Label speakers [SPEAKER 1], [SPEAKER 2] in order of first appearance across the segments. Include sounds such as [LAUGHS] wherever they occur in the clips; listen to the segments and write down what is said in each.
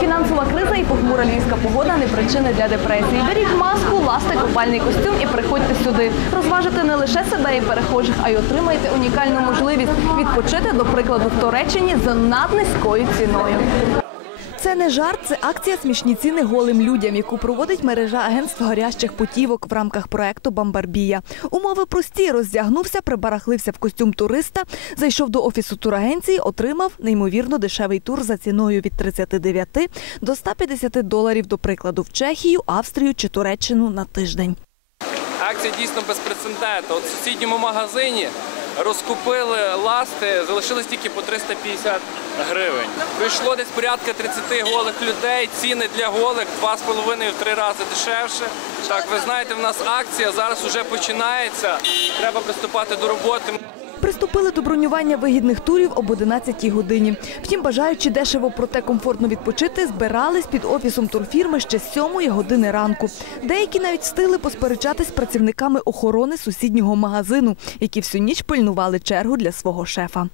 [SPEAKER 1] Фінансова криза і похмура львівська погода не причини для депресії. Беріть маску, ласти купальний костюм і приходьте сюди. Розважите не лише себе і перехожих, а й отримайте унікальну можливість відпочити, до прикладу, в Туреччині за наднизькою ціною. Це не жарт, це акція смішні ціни голим людям, яку проводить мережа агентств горящих путівок в рамках проекту Бамбарбія. Умови прості: роздягнувся, прибарахлився в костюм туриста, зайшов до офісу турагенції, отримав неймовірно дешевий тур за ціною від 39 до 150 доларів, до прикладу, в Чехію, Австрію чи Туреччину на тиждень.
[SPEAKER 2] Акція дійсно безпрецедентна. От в сусідньому магазині розкупили ласти, залишилось тільки по 350 гривень. Прийшло десь порядка 30 голих людей. Ціни для голих 2,5-3 рази дешевше. Так, ви знаєте, в нас акція зараз вже починається. Треба приступати до роботи.
[SPEAKER 1] Приступили до бронювання вигідних турів об 11 годині. Втім, бажаючи дешево, проте комфортно відпочити, збирались під офісом турфірми ще з 7 години ранку. Деякі навіть встигли посперечатись з працівниками охорони сусіднього магазину, які всю ніч пильнували чергу для свого шефа.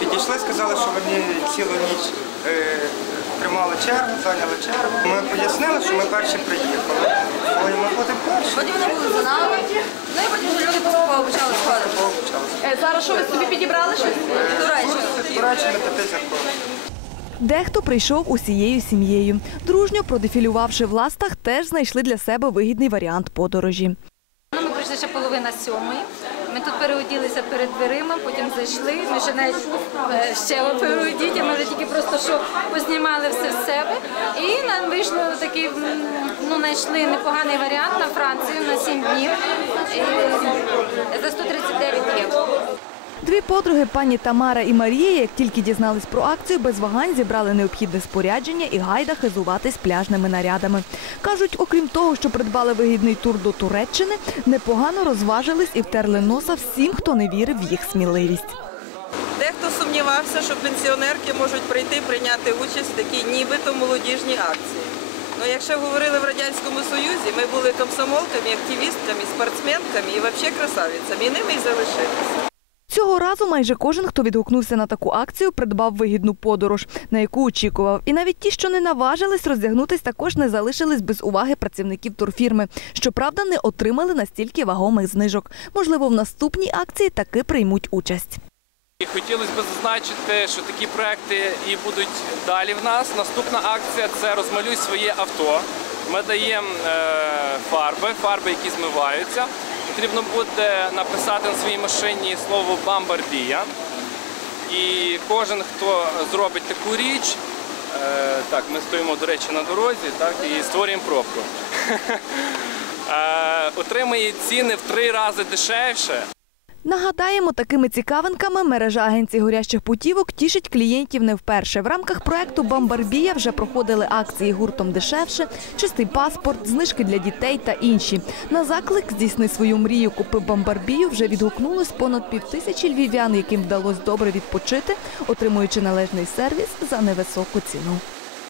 [SPEAKER 3] Підійшли, сказали, що вони цілу ніч е, тримали чергу, зайняли чергу. Ми пояснили, що ми перші приїхали. Ой, ми ходимо перші.
[SPEAKER 4] Потім вони були за нами. Ну і потім вже люди поступово почали сходити.
[SPEAKER 1] Зараз що ви собі підібрали щось?
[SPEAKER 4] Туреччина.
[SPEAKER 3] П'ятизіркові.
[SPEAKER 1] Дехто прийшов усією сім'єю. Дружньо продефілювавши в ластах, теж знайшли для себе вигідний варіант подорожі.
[SPEAKER 4] Ну, Ми прийшли ще половина сьомої. Ми тут переоділися перед дверима, потім зайшли. Ми ще навіть е, ще переодіті, ми вже тільки просто що познімали все з себе. І нам вийшло такий, ну, знайшли непоганий варіант на Францію на 7 днів і
[SPEAKER 1] Дві подруги, пані Тамара і Марія, як тільки дізнались про акцію, без вагань зібрали необхідне спорядження і гайда хизуватись пляжними нарядами. Кажуть, окрім того, що придбали вигідний тур до Туреччини, непогано розважились і втерли носа всім, хто не вірив в їх сміливість.
[SPEAKER 5] Дехто сумнівався, що пенсіонерки можуть прийти прийняти участь в такій нібито молодіжній акції. Ну, якщо говорили в Радянському Союзі, ми були комсомолками, активістками, спортсменками і взагалі красавицями. І ними й залишилися.
[SPEAKER 1] Разу майже кожен, хто відгукнувся на таку акцію, придбав вигідну подорож, на яку очікував. І навіть ті, що не наважились роздягнутись, також не залишились без уваги працівників турфірми. Щоправда, не отримали настільки вагомих знижок. Можливо, в наступній акції таки приймуть участь.
[SPEAKER 2] Хотілося б зазначити, що такі проекти і будуть далі в нас. Наступна акція це розмалюй своє авто. Ми даємо е, фарби, фарби, які змиваються. Потрібно буде написати на своїй машині слово бамбардія. І кожен, хто зробить таку річ, е, так, ми стоїмо, до речі, на дорозі, так, і створюємо пробку. [LAUGHS] Е, Отримає ціни в три рази дешевше.
[SPEAKER 1] Нагадаємо, такими цікавинками мережа агенцій горящих путівок тішить клієнтів не вперше. В рамках проекту Бамбарбія вже проходили акції гуртом дешевше, чистий паспорт, знижки для дітей та інші. На заклик здійсни свою мрію купи Бамбарбію вже відгукнулось понад півтисячі львів'ян, яким вдалося добре відпочити, отримуючи належний сервіс за невисоку ціну.